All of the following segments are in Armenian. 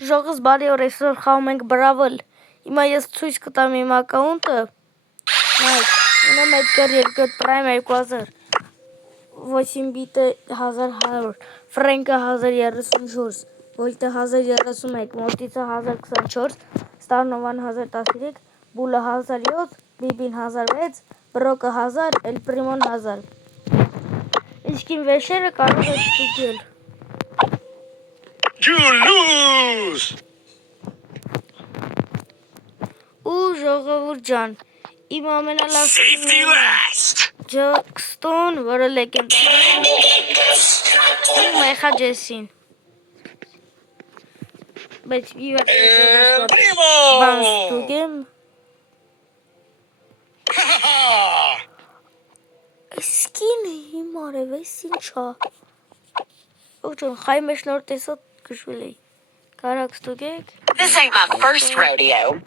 Ժողովուրդ բարի օր, այսօր խաղում ենք Brawl։ Հիմա ես ցույց կտամ իմ ակաունտը։ Նայեք, ունեմ Edgar 2 Prime 2000, 8 bit 1100, Frank 1034, Volt 1031, Mortis 1024, Starnovan 1013, Bull 1007, Bibin 1006, Brock 1000, El Primo 1000։ Իսկ իմ վերջերը կարող եք ստուգել։ You lose! Ու ժողովուրդ ջան, իմ ամենալավ Safety last! Jackstone, որը լեգենդար է, ու Mecha Jessin։ Բայց մի El բան Primo! ստուգեմ։ Սկինը հիմար է, վես ինչա։ Ողջույն, խայի մեջ նոր տեսոտ կշվել էի։ Կարակ ստուգեք։ This ain't my first rodeo.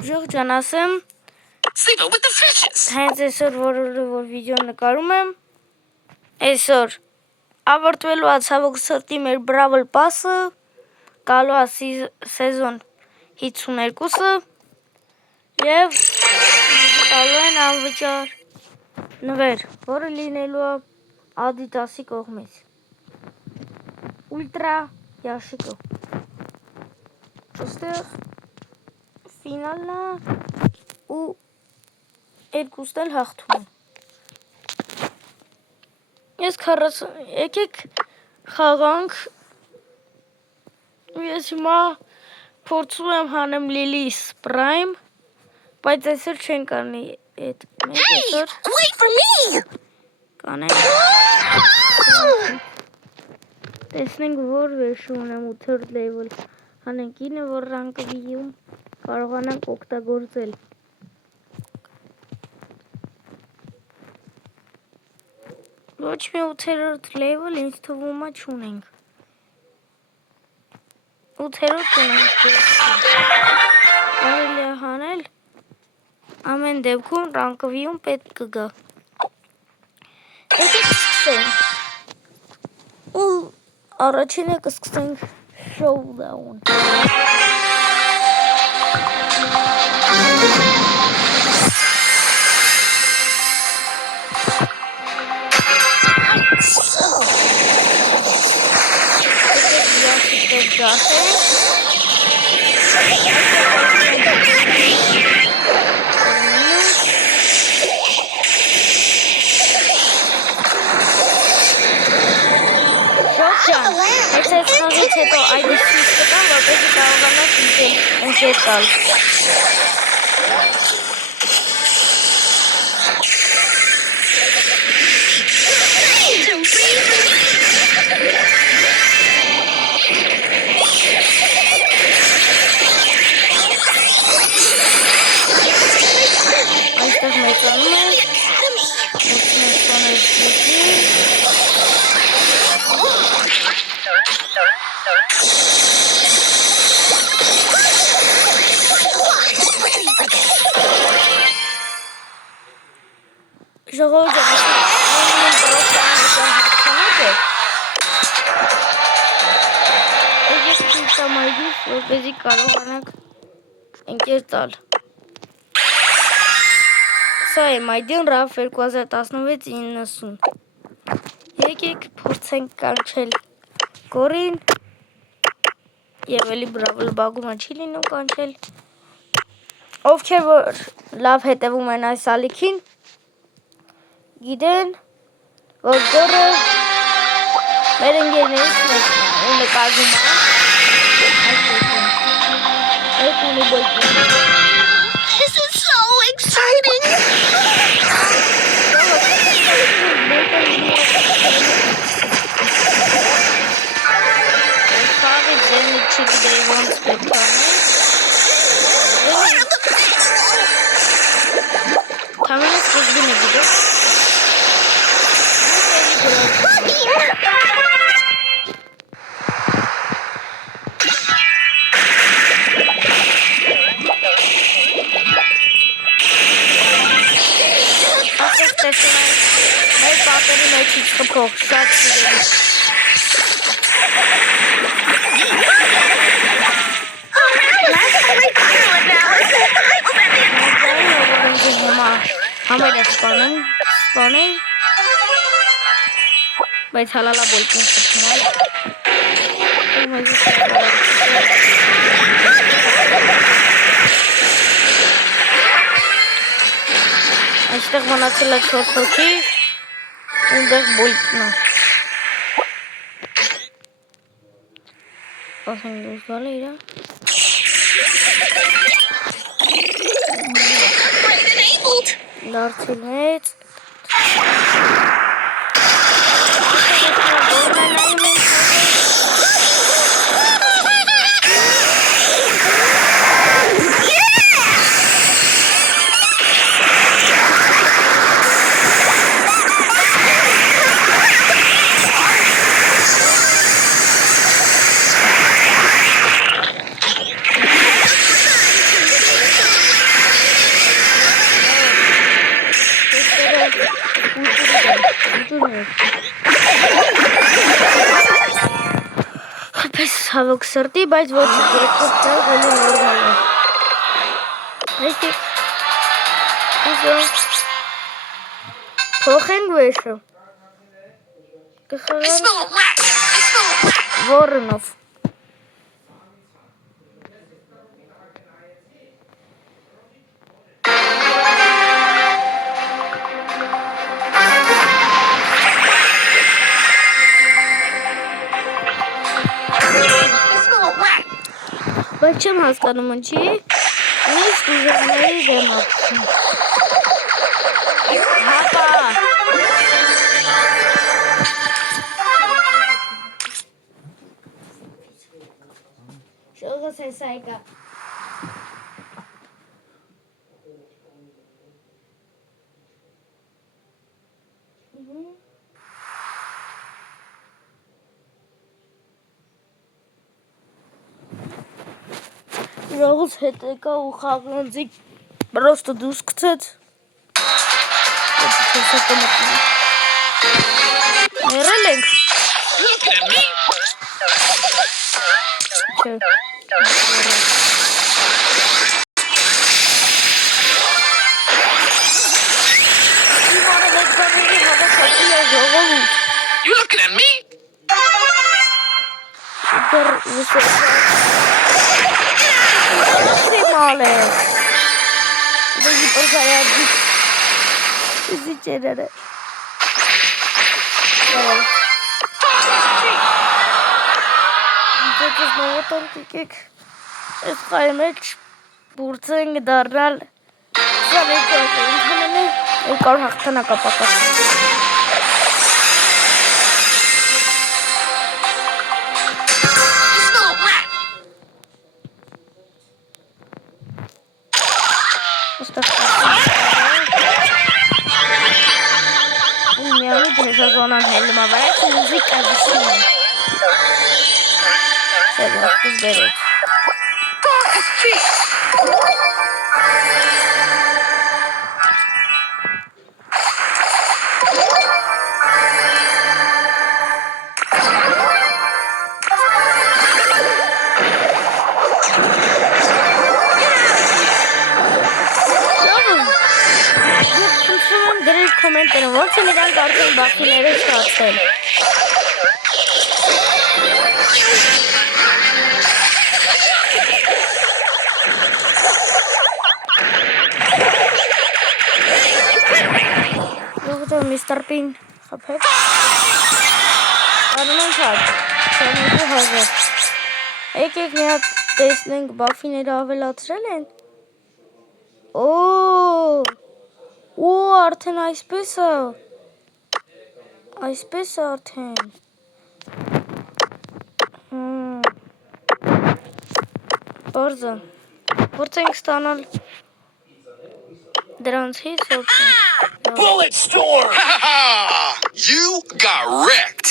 Ժողովուրդ ջան, ասեմ, Sleeping with the fishes. հենց այսօր որ վիդեո նկարում եմ, այսօր ավարտվելու է ցավոք սրտի մեր Brawl Pass-ը, գալու է սեզոն 52-ը եւ տալու են անվճար նվեր, որը լինելու է Adidas-ի կողմից։ Ուլտրա ящикը։ Այստեղ ֆինալն է ու երկուսն էլ հաղթում են։ Ես 40 եկեք խաղանք։ Ես հիմա փորձում եմ հանեմ Lily's Prime, բայց այսօր չեն կանի այդ մենք այսօր Wait for me! կանենք։ Տեսնենք որ վերջը ունեմ 8-րդ level։ Հանենք 9 որ ռանկը վիում կարողանանք օգտագործել։ Ոչ մի 8-րդ level ինձ թվում է չունենք։ 8-րդ ունենք։ Կարելի է հանել։ Ամեն դեպքում ռանկը վիում պետք կգա։ Եկեք սկսենք։ Ու առաջինը կսկսենք Showdown։ Ես այս խաղից հետո ID ցույց կտամ, որպեսզի կարողանաք ինձ ընկեր տալ։ Այստեղ մեծանում է։ Ժողովուրդ որպեսզի կարողանաք ընկեր տալ։ Սա է ID-ն Raf 2016-90։ Եկեք փորձենք կանչել Կորին եւ էլի Brawl բագումը չի լինում կանչել։ Ովքեր որ լավ հետևում են այս ալիքին, գիտեն, որ Կորը մեր ընկերներից մեկն է, ու նկարվում է։ This is so exciting! տեսնենք մեր պատերի մեջից խփող շատ սիրելի։ Համերը սպանել, բայց հալալա բոլկին խփնել։ Այստեղ մնացել է 4 հոգի, այնտեղ բոլկն է։ Ասենք դուրս գալը իրա։ Դարձել մեծ։ Պես հավոք սրտի, բայց ոչ երկրորդ տեղ էլի նորմալ է։ Այստեղ փոխենք վեշը։ Որնով։ Բայց չեմ հասկանում ինչի, միշտ ուժեղների դեմ ապրում։ Հապա։ Շողս է սայկա։ Ժողոց հետ եկա ու խաղանձի պրոստը դուս կցեց։ Ներել ենք։ Չէ։ You looking at me? Male. Deci por care a zis. Zice rere. Înțeles mă văd tic. Îți faci meci burțeng darnal. Să ne facem. E ca o hactana capacă. Zonan helma var. Müzik acısı. Sevap kız beret. Commentare ոնց են իրանք արդեն բախիները ստացել։ Ողջույն Միստր Պին, խփեք։ Անում ենք հատ, չանելու հազար։ Եկեք մի հատ տեսնենք բախիները ավելացրել են։ Օ, արդեն այսպես է։ Այսպես է արդեն։ Բարձը։ Փորձենք ստանալ դրանցից օգնի։ Bullet storm! You got wrecked!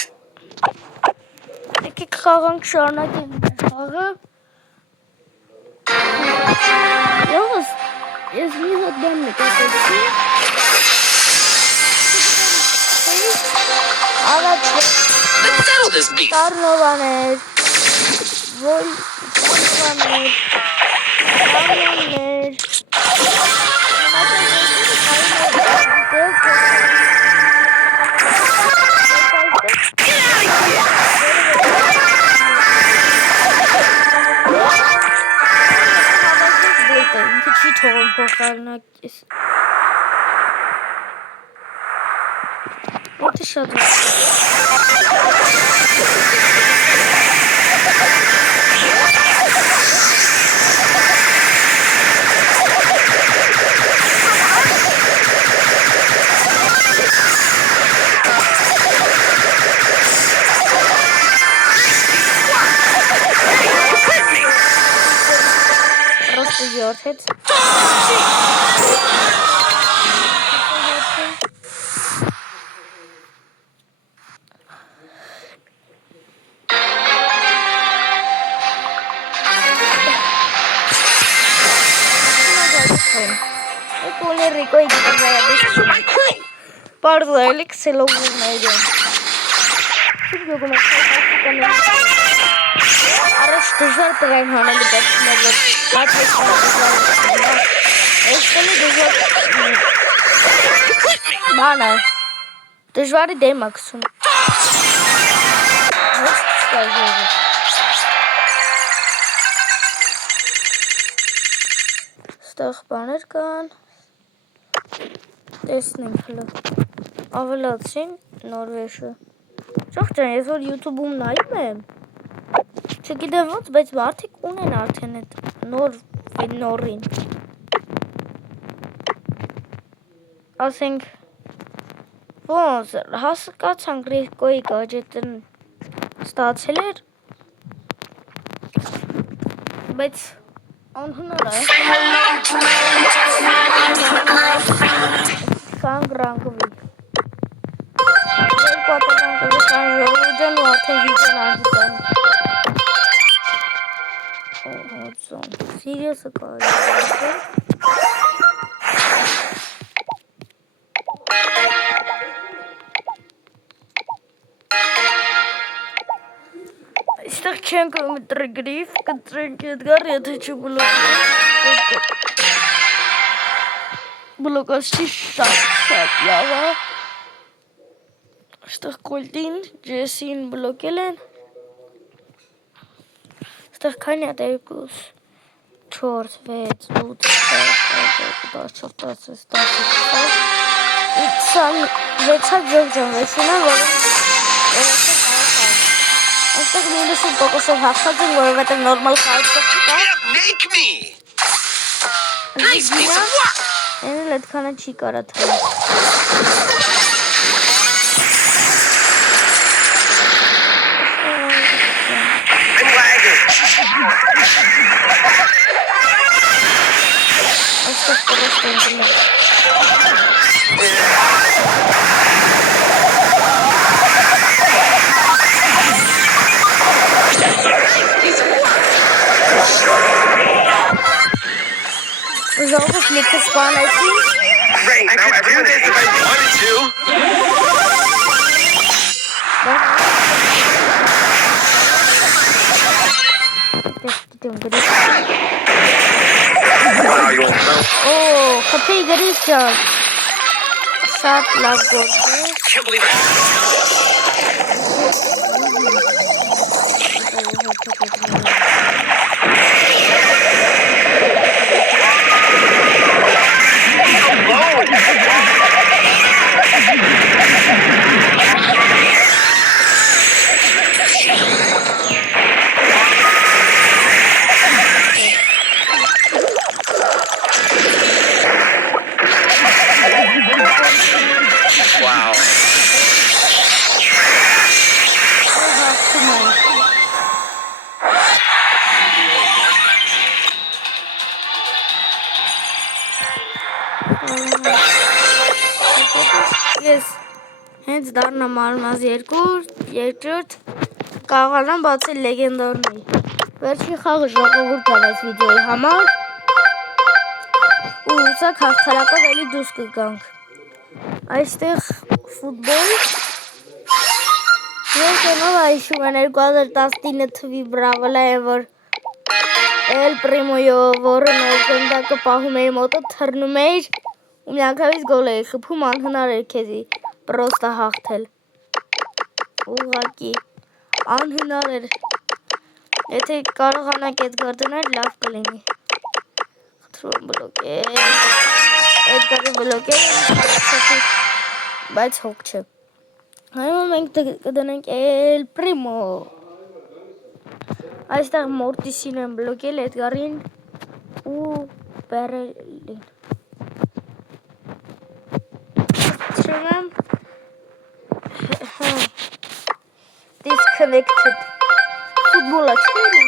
Եկեք խաղանք շարունակենք խաղը։ Ես մի հատ բան նկատեցի։ Առաջ Let's settle this beef. Տարնովաներ, Տարնովաներ, Տարնովներ, Get out of here. ինքը չի թողում փոխարնակես։ Ոտը շատ Հետ Ռիկոյի պարզայել եք սելովուրները առաջ դժվար պրայմ հանելի բացուներ, որ այդ բանը դժվարի դեմ ակսում ստեղ բաներ կան տեսնեմ հլը ավելացին նորվեշը ճոխ ճան ես որ YouTube-ում նայում եմ չգիտեմ ոնց բայց մարդիկ ունեն արդեն այդ նորին ասենք ոնց հասկացանք Ռիկոյի գաջետն ստացել էր բայց անհնար է կան գրանքվի երկու ատականքվի կան ժողուջան ու արդեն վիդեն արգիտան Սիրիոսը կարի Այստեղ չենք մտրի գրիվ, կտրենք եդգար, եթե չբլոկացի շատ լավա Այստեղ կոլտին, ջեսին բլոկել են Այստեղ քանի հատ 2, 4, 6, 8, 26 ժողջան վեցինը, որ Այստեղ 90%-ով հաղթած են, որովհետև նորմալ խաղացող չկա Make me. Nice piece of work. Էնել այդքանը չի կարա թել I'm lagging. Այստեղ կորոշտ են գլել Ժողոս լիքը սպանեցի Great. I could do this if I wanted to. Օ, խփեի գրիվ ճան Շատ լավ գործ է Can't believe it. Wow. Ես հենց դառնամ արմազ 2, երկրորդ կարողանամ բացել լեգենդարնի Վերջի խաղը ժողովուրդ կան այս վիդեոյի համար ու հուսակ հաղթարակով էլի դուրս կգանք Այստեղ ֆուտբոլ Ես նոր հիշում եմ 2019 թվի բրավլը է, որ El Primo-յով, որը նոր գնդակը պահում էր մոտը, թռնում էր ու միանգամից գոլ էր խփում, անհնար էր քեզի պրոստը հաղթել։ Ուղղակի անհնար էր։ Եթե կարողանաք այդ գարդներ, լավ կլինի։ Խնդրում բլոկել։ Այդ գարդը բլոկել, բայց հոգ չէ։ Այո, մենք կդնենք El Primo։ Այստեղ Մորտիսին եմ բլոկել Էդգարին ու Բերելին։ Չեմ disconnected։ Ֆուտբոլը չելի։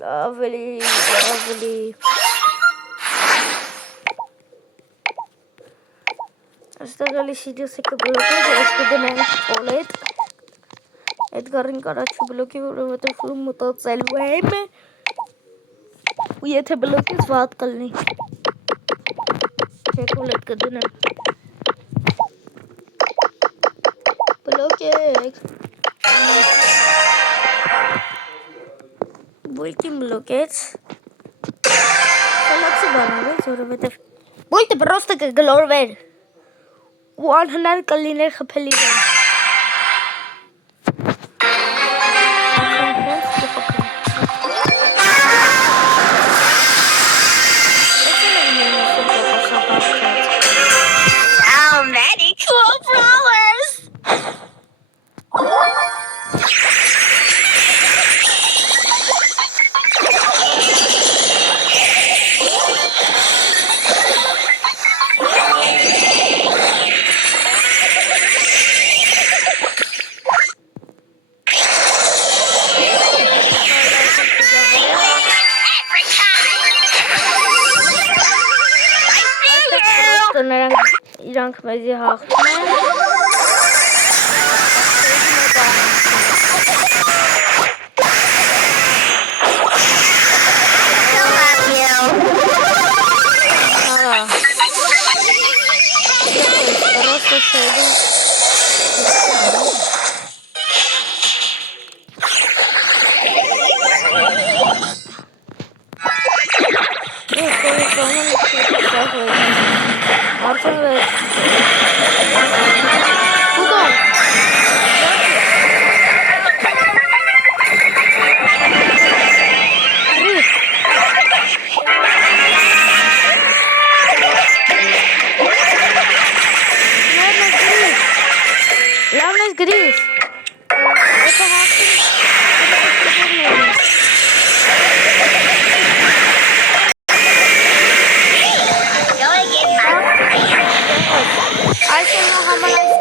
Լավելի։ Այստեղ էլի Սիրիուսը կբլոկել, ես կդնենք Օլետ։ Էդգարին կարա չբլոկի, որովհետև ֆիլմ մտածելու եմ ու եթե բլոկից վատ կլինի։ Չեկոլետ կդնեմ։ Բլոկեք։ Բույլտին բլոկեց։ Կլացի բանավեց, որովհետև բույլտը պրոստը կգլորվեր ու անհնար կլիներ խփելի վեր։ Իրանք մեզի հաղթում են։ Gris. I